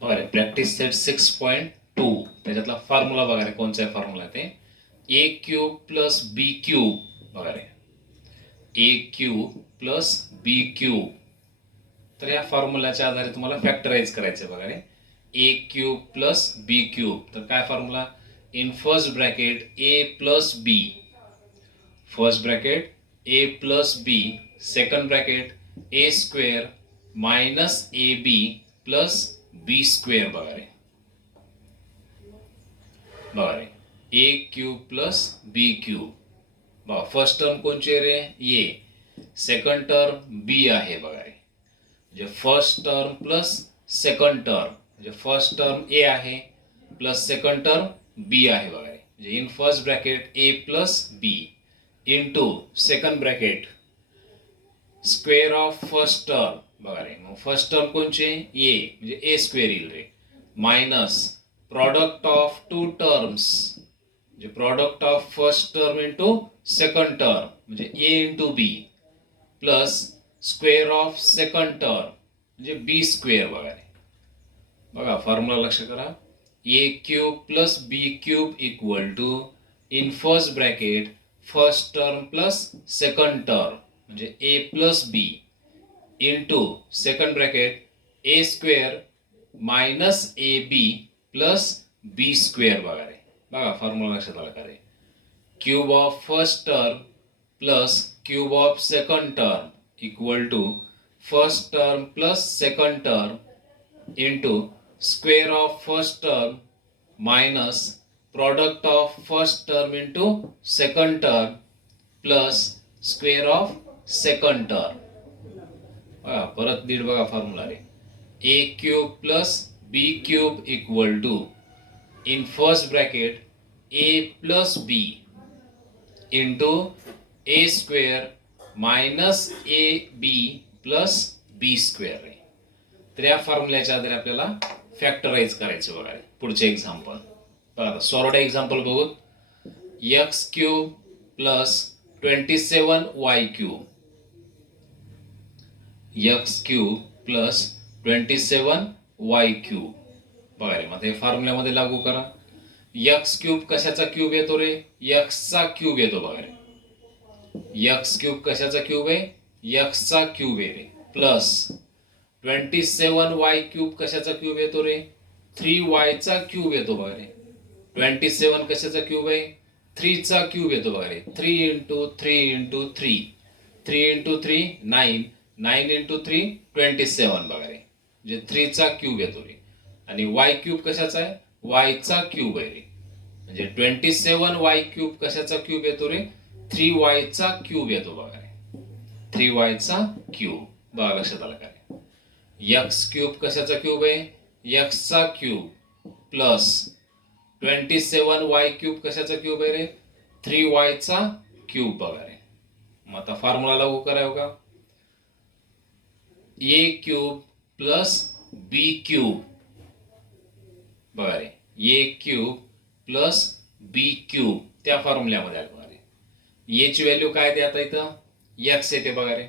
बघा रे, practice set 6.2 त्याच्यातला formula बघा रे, कोणचा फॉर्म्युला आहे ते A cube plus B cube. बघा रे, A cube plus B cube. तर या फॉर्म्युलाच्या आधारे तुम्हाला फॅक्टराइज करायचं आहे. बघा रे, A cube plus B cube. तर काय formula? In first bracket A plus B, first bracket A plus B, second bracket A square minus A B plus B square. बघा रे, बघा रे, A cube plus B cube. बघा, first term कोणची आहे रे? ए. Second term B आहे. बघा रे, म्हणजे first term plus second term, म्हणजे फर्स्ट टर्म ए आहे प्लस सेकंड टर्म बी आहे. बघा रे, म्हणजे in first bracket A plus B into second bracket square of first term. बघा रे, मग फर्स्ट टर्म कोणची? ए, म्हणजे ए स्क्वेअर येईल रे, minus product of two terms, म्हणजे product of first term into second term, म्हणजे A into B plus square of second term म्हणजे बी स्क्वेअर. बघा रे, बघा फॉर्म्युला लक्ष करा. A cube plus B cube equal to in first bracket first term plus second term म्हणजे A plus B into second bracket A square minus A B plus B square. बघा रे, बघा formula लक्षात आला का रे? Cube of first term plus cube of second term equal to first term plus second term into square of first term minus product of first term into second term plus square of second term. बघा परत नीट बघा formula रे. A cube plus B cube equal to in first bracket A plus B into A square minus A B plus B square आहे. तर या फॉर्म्युल्याच्या आधारे आपल्याला फॅक्टराइज करायचं. बघा पुढचे एक्झाम्पल बघा, सॉर्ट एक्झाम्पल बघू. X cube plus 27 Y cube, x cube plus 27 Y cube. बघा रे, मग हे फॉर्म्युल्यामध्ये लागू करा. एक्स क्यूब कशाचा क्यूब येतो रे? एक्सचा क्यूब येतो. बघा रे, एक्स क्यूब कशाचा क्यूब आहे? एक्सचा क्यूब आहे रे, प्लस 27 वाय क्यूब कशाचा क्यूब येतो रे? 3y चा क्यूब येतो. बघा रे, 27 कशाचा क्यूब आहे? 3 चा क्यूब येतो. बघा रे, 3 इंटू 3 इंटू 3, 3 इंटू 3 9, 9 इंटू 3 27. बघा रे, म्हणजे 3 चा क्यूब येतो रे. आणि वाय क्यूब कशाचा आहे? वाय चा क्यूब आहे रे, म्हणजे 27 वाय क्यूब कशाचा क्यूब येतो रे? 3y चा क्यूब येतो. बघा रे, 3y चा क्यूब. बघा लक्षात आलं का? एक्स क्यूब कशाचा क्यूब आहे? एक्स चा क्यूब प्लस 27 वाय क्यूब कशाचा क्यूब आहे रे? 3y चा क्यूब. बघा रे, मग आता फॉर्म्युला लागू करायला का? ए क्यूब प्लस बी क्यूब. बघा रे, A cube plus B cube त्या फॉर्म्युल्यामध्ये आलं. बघा रे, ए ची व्हॅल्यू काय येते आता इथं? एक्स येते. बघा रे,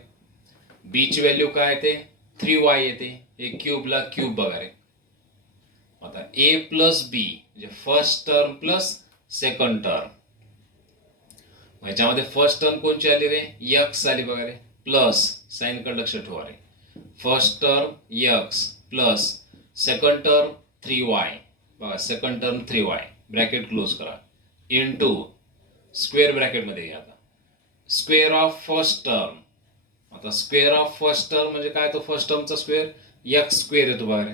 बी ची व्हॅल्यू काय येते? 3y येते. ए क्यूबला क्यूब. बघा रे, आता ए प्लस बी म्हणजे first term plus second term. ह्याच्यामध्ये फर्स्ट टर्म कोणची आली रे? एक्स आली. बघा रे, प्लस साइन कडे लक्ष ठेवा रे. First term X plus second term 3y. बघा, second term 3y bracket close करा इंटू स्क्वेअर ब्रॅकेट मध्ये घ्या. आता स्क्वेअर ऑफ फर्स्ट टर्म. आता स्क्वेअर ऑफ फर्स्ट टर्म म्हणजे काय? तो फर्स्ट टर्मचा स्क्वेअर एक्स स्क्वेअर येतो. बघा रे,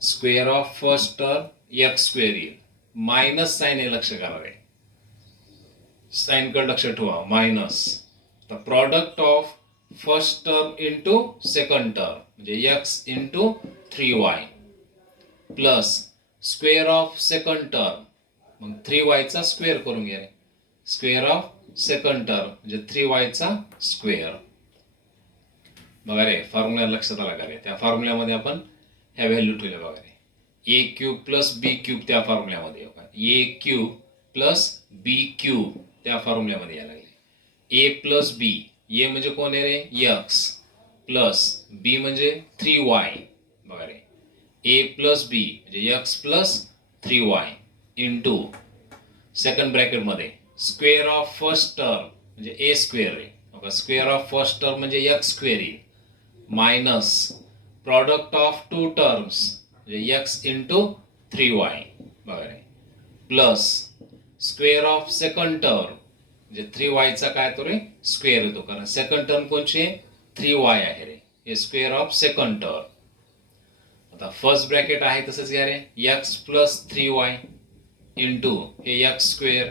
square of first term X square येईल. मायनस साइन आहे, लक्ष करा रे, साइन कडे लक्ष ठेवा. Minus the product of first term into second term म्हणजे X into 3y plus square of second term. मग 3y चा स्क्वेअर करून घ्या रे. स्क्वेअर ऑफ सेकंड टर्म म्हणजे 3y चा स्क्वेअर. बघा रे, फॉर्म्युला लक्षात आला का रे? त्या फॉर्म्युल्यामध्ये आपण ह्या व्हॅल्यू ठेवल्या. बघा रे, A cube plus B cube त्या फॉर्म्युल्यामध्ये. ए क्यूब प्लस बी क्यूब त्या फॉर्म्युल्यामध्ये यायला लागले. ए प्लस बी, ए म्हणजे कोण आहे रे? एक्स प्लस बी म्हणजे 3y. बघा रे, ए प्लस बी म्हणजे X plus 3y into second ब्रॅकेटमध्ये स्क्वेअर ऑफ फर्स्ट टर्म म्हणजे ए स्क्वेअर आहे. स्क्वेअर ऑफ फर्स्ट टर्म म्हणजे एक्स स्क्वेअर येईल minus product of two terms म्हणजे एक्स इंटू 3y बघा plus square of second term म्हणजे 3y चा काय तो रे स्क्वेअर येतो कारण सेकंड टर्म कोणची 3y आहे रे. हे स्क्वेअर ऑफ सेकंड टर्म. आता फर्स्ट ब्रॅकेट आहे तसंच घ्या रे एक्स प्लस 3y इंटू हे एक्स स्क्वेअर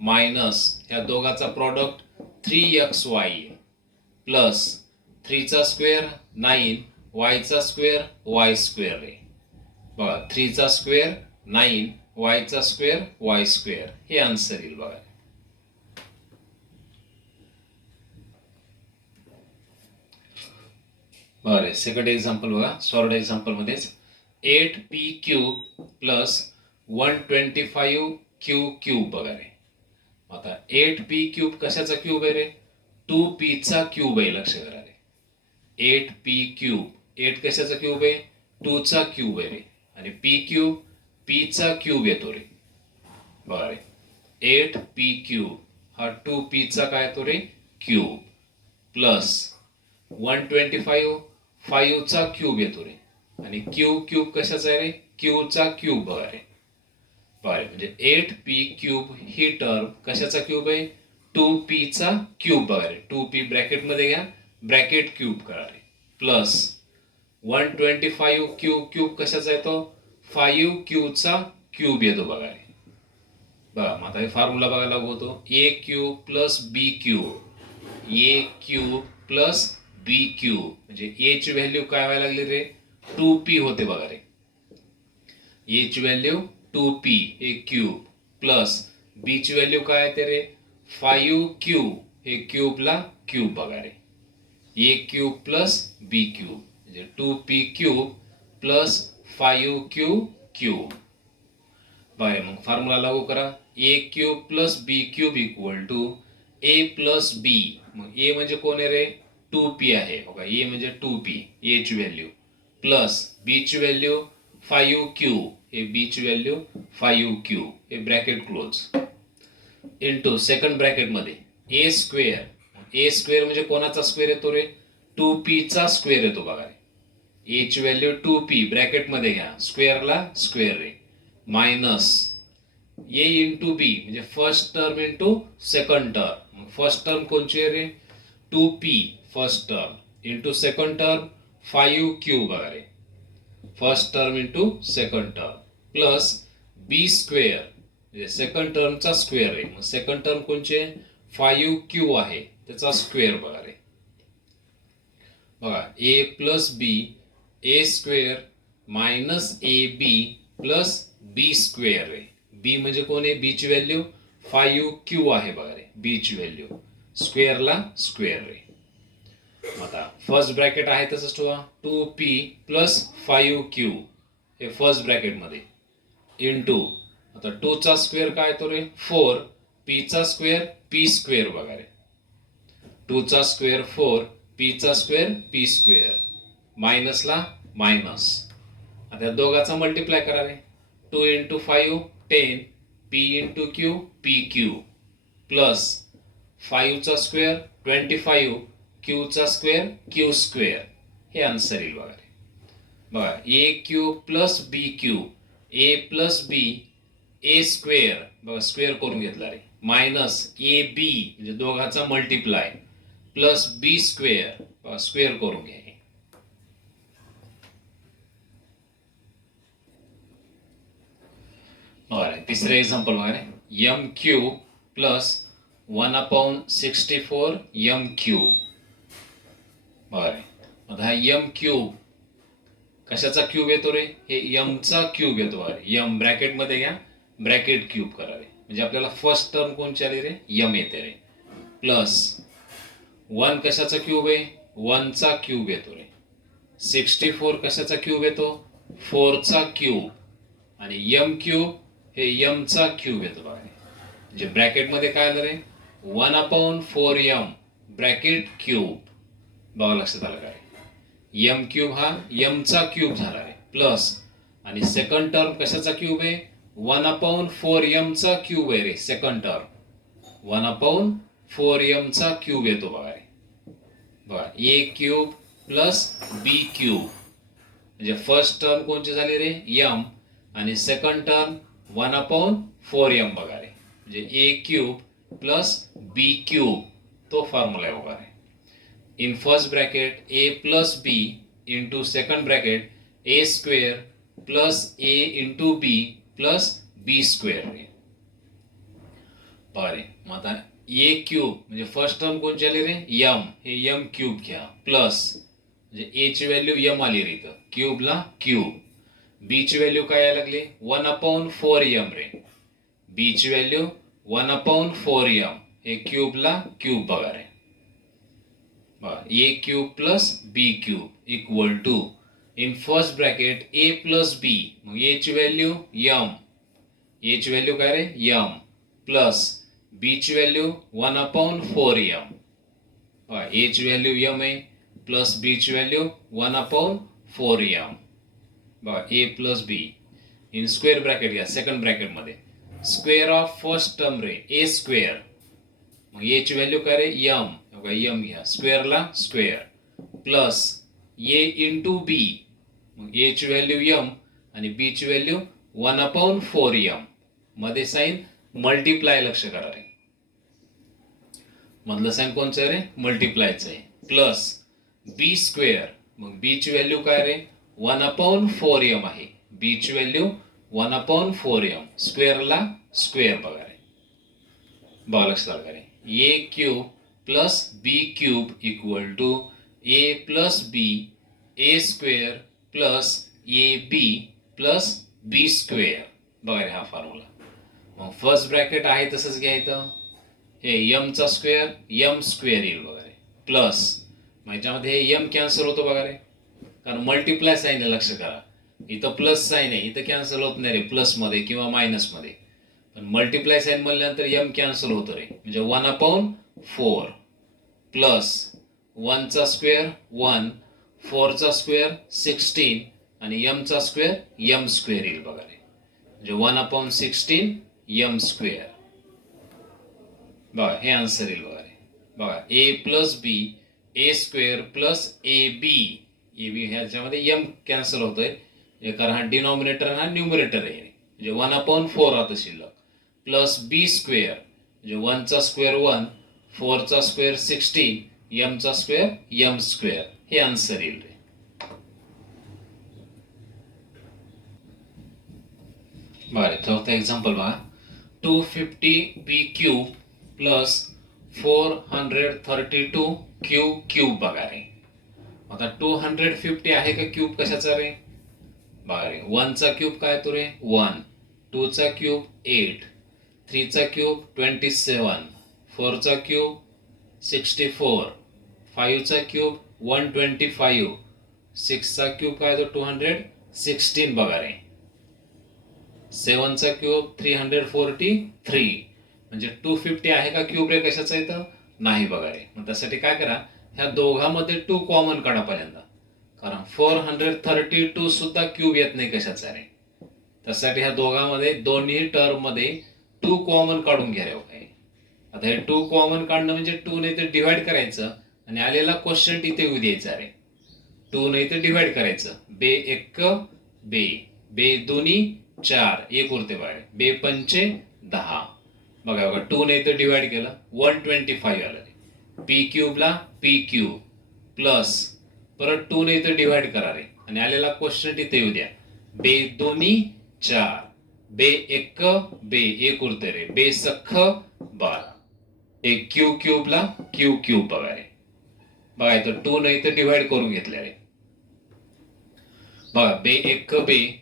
मायनस ह्या दोघाचा प्रॉडक्ट 3xy प्लस 3 चा स्क्वेअर 9 y चा स्क्वेअर y स्क्वेअर रे बघा 3 चा स्क्वेअर 9 y चा स्क्वेअर y स्क्वेअर हे आन्सर येईल बघा. बरं सेकंड एक्झाम्पल बघा सॉल्व्ड एक्झाम्पल मध्येच 8p cube plus 125q cube बघा रे. आता 8p क्यूब कशाचा क्यूब आहे रे 2p चा क्यूब आहे लक्ष करा रे. 8p क्यूब 8 कशाचा क्यूब आहे 2 चा क्यूब आहे रे आणि p क्यूब p चा क्यूब येतो रे बघा रे 8p क्यूब हा 2p चा काय येतो रे क्यूब प्लस 125 5 चा क्यूब येतो रे आणि क्यूब क्यूब कशाचा आहे रे क्यू चा क्यूब बघा रे म्हणजे 8p क्यूब ही टर्म कशाचा क्यूब आहे 2p चा क्यूब बघा रे 2p ब्रॅकेट मध्ये घ्या ब्रॅकेट क्यूब करा रे प्लस 125 क्यूब कशाचा येतो 5q चा क्यूब येतो बघा रे. बघा आता हे फॉर्म्युला बघायला लागू होतो a cube plus b cube a cube plus b cube म्हणजे a ची व्हॅल्यू काय व्हायला लागली रे 2p होते बघा रे. a ची व्हॅल्यू 2p हे क्यूब प्लस b ची व्हॅल्यू काय येते रे 5q हे क्यूबला क्यूब बघा रे a cube plus b cube म्हणजे 2p cube plus 5q cube. बघा मग फॉर्म्युला लागू करा a cube plus b cube equal to a plus b. मग a म्हणजे कोण आहे रे 2p आहे बघा a म्हणजे 2p a ची व्हॅल्यू प्लस b ची व्हॅल्यू 5q हे b ची व्हॅल्यू 5q हे bracket close into second bracket मध्ये a स्क्वेअर म्हणजे कोणाचा स्क्वेअर येतो रे 2p चा स्क्वेअर येतो बघा रे a ची व्हॅल्यू 2p ब्रॅकेट मध्ये घ्या स्क्वेअरला स्क्वेअर रे मायनस a इंटू b म्हणजे first term into second term. First term कोणची आहे रे 2p first term into second term 5q बघा रे first term into second term plus b square म्हणजे सेकंड टर्मचा स्क्वेअर आहे. मग सेकंड टर्म कोणचे 5q आहे त्याचा स्क्वेअर बघा रे बघा a plus b a square minus ab plus b square आहे. b म्हणजे कोण आहे b ची व्हॅल्यू 5q आहे बघा रे b ची व्हॅल्यू स्क्वेअरला स्क्वेअर रे. आता फर्स्ट ब्रॅकेट आहे तसंच ठेवा 2p प्लस 5q हे फर्स्ट ब्रॅकेट मध्ये इंटू आता 2 चा स्क्वेअर काय येतो रे 4 p चा स्क्वेअर p स्क्वेअर बघा रे 2 चा स्क्वेअर 4 p चा स्क्वेअर p स्क्वेअर मायनसला मायनस. आता दोघाचा मल्टिप्लाय करा रे 2 into 5 10 p into q p cube plus 5 चा स्क्वेअर 25 q चा स्क्वेअर q स्क्वेअर हे आन्सर येईल बघा रे. बघा a cube plus b cube a plus b a square बघा स्क्वेअर करून घेतला रे मायनस a b म्हणजे दोघाचा मल्टिप्लाय प्लस b स्क्वेअर बघा स्क्वेअर करून घ्या. बघा तिसरे एक्झाम्पल बघा रे m cube plus 1/64 m cube. बघा आता हा m क्यूब कशाचा क्यूब येतो रे हे m चा क्यूब येतो अरे m ब्रॅकेट मध्ये घ्या ब्रॅकेट क्यूब करा रे म्हणजे आपल्याला फर्स्ट टर्म कोणची आली रे m येते रे प्लस 1 कशाचा क्यूब आहे 1 चा क्यूब येतो रे 64 कशाचा क्यूब येतो 4 चा क्यूब आणि m क्यूब हे m चा क्यूब येतो बघा म्हणजे ब्रॅकेट मध्ये काय आलं रे 1/4m ब्रॅकेट क्यूब बघा लक्षात आलं काय m क्यूब हा m चा क्यूब झाला रे प्लस आणि सेकंड टर्म कशाचा क्यूब आहे 1/4m चा क्यूब आहे रे. सेकंड टर्म 1/4m चा क्यूब येतो बघा रे. बघा A cube plus B cube म्हणजे फर्स्ट टर्म कोणची झाली रे m आणि सेकंड टर्म 1/4m बघा रे. म्हणजे A cube plus B cube तो फॉर्म्युला आहे बघा रे. In first bracket A plus B into second bracket A square plus A into B plus B square रे. बघा रे. मग आता ए क्यूब म्हणजे फर्स्ट टर्म कोणची आली रे m हे m क्यूब घ्या प्लस म्हणजे ए ची व्हॅल्यू m आली रे इथं क्यूबला क्यूब. बी ची व्हॅल्यू काय यायला लागली 1/4m रे. बी ची व्हॅल्यू 1/4m हे क्यूबला क्यूब बघा रे. बघा A cube plus B cube equal to in first bracket A plus B मग ए ची व्हॅल्यू m ए ची व्हॅल्यू काय रे m प्लस बी ची व्हॅल्यू 1/4m. ए ची व्हॅल्यू m आहे प्लस बी ची व्हॅल्यू 1/4m. बघा A plus B in square bracket घ्या सेकंड ब्रॅकेट मध्ये स्क्वेअर ऑफ फर्स्ट टर्म रे ए स्क्वेअर मग ए ची व्हॅल्यू काय रे m m घ्या स्क्वेअरला square plus A into B मग ए ची व्हॅल्यू m आणि बी ची व्हॅल्यू 1/4m. मध्ये साइन मल्टिप्लाय लक्ष करा रे. मधलं साइन कोणचं आहे रे मल्टिप्लायचं आहे प्लस बी स्क्वेअर मग बी ची व्हॅल्यू काय रे 1/4m आहे. बी ची व्हॅल्यू 1/4m स्क्वेअरला स्क्वेअर बघा रे. बघा लक्षात आलं रे. A cube plus B cube equal to A plus B A square plus A B plus B square बघा रे हा फॉर्म्युला. मग फर्स्ट ब्रॅकेट आहे तसंच घ्यायचं हे m चा स्क्वेअर m स्क्वेअर येईल बघा रे प्लस ह्याच्यामध्ये हे m कॅन्सल होतो बघा रे कारण मल्टिप्लाय साईन आहे लक्ष करा. इथं प्लस साईन आहे इथं कॅन्सल होत नाही रे प्लस मध्ये किंवा मायनस मध्ये पण मल्टिप्लाय साईन म्हणल्यानंतर m कॅन्सल होतो रे म्हणजे 1/4 प्लस 1 चा स्क्वेअर 1 4 चा स्क्वेअर 16 आणि m चा स्क्वेअर m स्क्वेअर येईल बघा रे म्हणजे 1/16 m स्क्वेअर. बघा हे आन्सर येईल बघा रे. बघा A plus B A square plus A B ह्याच्यामध्ये m कॅन्सल होतोय कारण हा डिनॉमिनेटर हा न्यूमरेटर आहे म्हणजे 1/4 राहतं शिल्लक प्लस बी स्क्वेअर म्हणजे 1 चा स्क्वेअर 1 4 चा स्क्वेअर 16 m चा स्क्वेअर m स्क्वेअर हे आन्सर येईल रे. बरं चौथा एक्झाम्पल बघा 250p क्यूब प्लस 432 क्यूब बघा रे. आता 250 आहे का क्यूब कशाचा रे बघा रे 1 चा क्यूब काय तो रे 1 2 चा क्यूब 8 3 चा क्यूब 27 4 चा क्यूब 64 5 चा क्यूब 125 6 चा क्यूब काय तो 216 बघा रे 7 चा क्यूब 343 म्हणजे 250 आहे का क्यूब रे कशाचा इथं नाही बघा रे. मग त्यासाठी काय करा ह्या दोघांमध्ये 2 कॉमन काढा पहिल्यांदा कारण 432 सुद्धा क्यूब येत नाही कशाचा रे. त्यासाठी ह्या दोघांमध्ये दोन्ही टर्म मध्ये 2 कॉमन काढून घ्या रे. आता हे 2 कॉमन काढणं म्हणजे 2 ने ते डिवाइड करायचं आणि आलेला क्वेश्चन इथे येऊ द्यायचा रे. 2 ने ते डिवाइड करायचं बे एक बे बे दोन्ही 4 एक उरते बाहेर बे पंचे 10 बघा बघा 2 ने ते डिवाइड केलं 125 आलं रे. पी क्यूबला पी क्यूब प्लस परत 2 ने ते डिवाइड करा रे आणि आलेला क्वेश्चन इथे येऊ द्या बे दोन्ही 4 बे एक बे एक उरते रे बे सख्ख 12 एक क्यूबला क्यूब बघा रे. बघा इथं 2 ने ते डिवाइड करून घेतले रे. बघा बे एक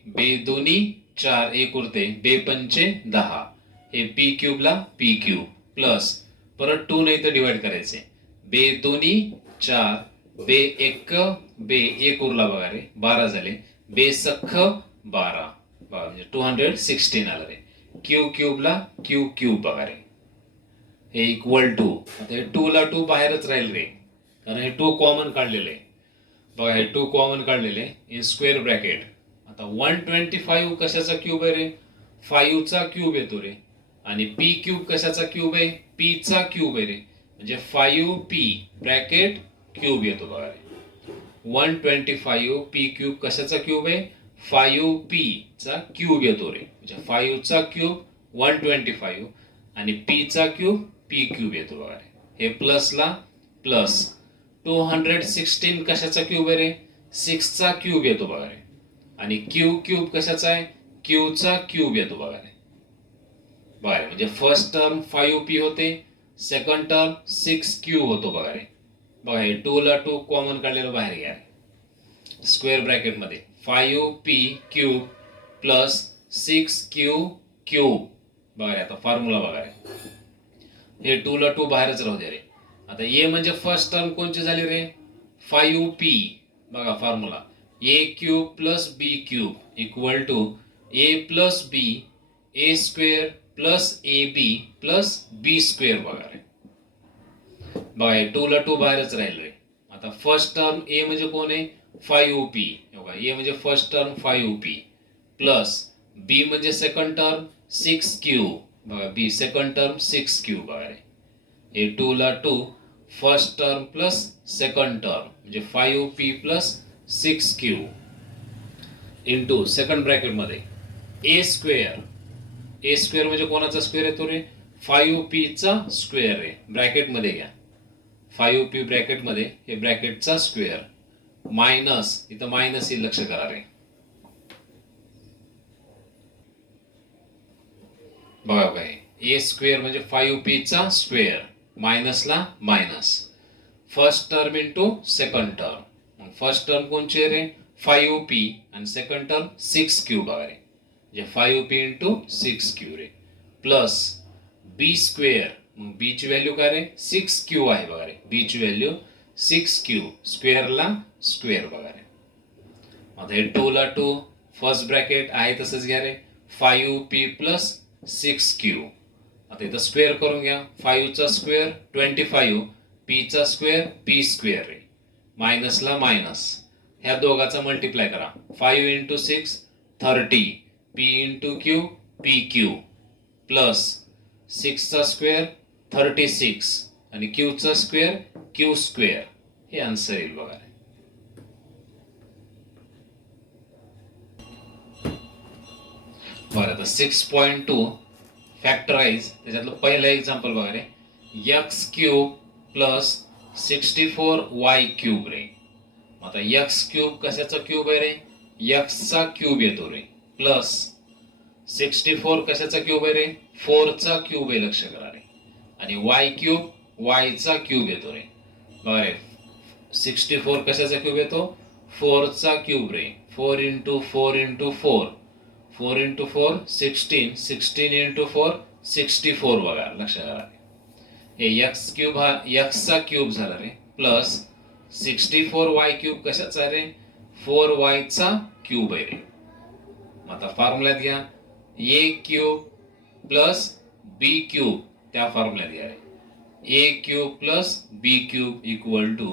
बे दोन्ही 4 एक उरते बे पंचे 10 हे पी क्यूबला पी क्यूब प्लस परत 2 ने इथं डिवाइड करायचे बे दोन्ही 4 बे एक उरला बघा रे 12 झाले बे सख्ख 12 बघा म्हणजे 216 आलं रे. क्यूबला क्यूब बघा रे हे इक्वल टू आता हे 2 ला 2 बाहेरच राहील रे कारण हे 2 कॉमन काढलेले बघा हे 2 कॉमन काढलेले इन स्क्वेअर ब्रॅकेट आता 125 कशाचा क्यूब आहे रे? 5 चा क्यूब येतो रे. आणि पी क्यूब कशाचा क्यूब आहे? पी चा क्यूब आहे रे. म्हणजे 5p ब्रॅकेट क्यूब येतो बघा रे. 125 पी क्यूब कशाचा क्यूब आहे? 5p चा क्यूब येतो रे. म्हणजे 5 चा क्यूब 125 आणि पी चा क्यूब पी क्यूब येतो बघा रे. हे प्लसला प्लस. 216 कशाचा क्यूब आहे रे? 6 चा क्यूब येतो बघा रे. आणि क्यू क्यूब कशाचा आहे? क्यू चा क्यूब येतो बघा रे. बघा रे, म्हणजे फर्स्ट टर्म 5p होते, सेकंड टर्म 6q होतो बघा रे. बघा हे 2 ला 2 कॉमन काढलेलं बाहेर घ्या. स्क्वेअर ब्रॅकेट मध्ये 5p cube plus 6q cube. बघा रे, आता फॉर्म्युला बघा रे. हे 2 ला 2 बाहेरच राहू दे रे. आता ए म्हणजे फर्स्ट टर्म कोणची झाली रे? 5p. बघा formula A cube plus B cube equal to A plus B A square plus A B plus B square. बघा रे, बघा हे 2 ला 2 बाहेरच राहिलोय. आता फर्स्ट टर्म ए म्हणजे कोण आहे? 5p. बघा ए म्हणजे first term 5p plus B म्हणजे सेकंड टर्म 6q. बघा बी सेकंड टर्म 6q. बघा रे, हे 2 ला 2 first term plus second term म्हणजे 5p plus 6q into second bracket मध्ये ए स्क्वेअर. ए स्क्वेअर म्हणजे कोणाचा स्क्वेअर येतो रे? 5p चा स्क्वेअर आहे. ब्रॅकेट मध्ये घ्या 5p ब्रॅकेट मध्ये, हे ब्रॅकेटचा स्क्वेअर मायनस, इथं मायनस ही लक्ष करा रे. बघा काय ए स्क्वेअर म्हणजे 5p चा स्क्वेअर मायनसला minus. First term into second term. First term कोणची आहे रे? 5p आणि सेकंड टर्म 6q. बघा रे, म्हणजे 5p इंटू 6q रे प्लस बी स्क्वेअर. मग बी ची व्हॅल्यू काय रे? 6q आहे. बघा रे, बी ची व्हॅल्यू 6q स्क्वेअरला स्क्वेअर. बघा रे, आता हे 2 ला 2 फर्स्ट ब्रॅकेट आहे तसंच घ्या रे. 5p plus 6q. आता इथं स्क्वेअर करून घ्या. 5 चा स्क्वेअर 25, p चा स्क्वेअर p स्क्वेअर रे मायनसला मायनस. ह्या दोघाचा मल्टिप्लाय करा. 5 into 6 30 p into Q P Q plus 6 चा स्क्वेअर 36 आणि क्यू चा स्क्वेअर क्यू स्क्वेअर. हे आन्सर येईल. बघा बरं, आता 6.2 फॅक्टराइज. त्याच्यातलं पहिलं एक्झाम्पल बघा रे. x cube plus 64y cube रे. आता x क्यूब कशाचा क्यूब आहे रे? x चा क्यूब येतो रे प्लस 64 कशाचा क्यूब आहे रे? 4 चा क्यूब आहे. लक्ष करा रे. आणि y क्यूब y चा क्यूब येतो रे. बघा रे, 64 कशाचा क्यूब येतो? 4 चा क्यूब रे. 4 इंटू 4 इंटू 4 4 इंटू 4 16 16 इंटू 4 64. बघा लक्ष करा रे. हे एक्स क्यूब हा एक्स चा क्यूब झाला रे प्लस 64y क्यूब कशाचा रे? 4y चा क्यूब आहे रे. आता फॉर्म्युल्यात घ्या. A cube plus B cube त्या फॉर्म्युल्यात घ्या रे. A cube plus B cube equal to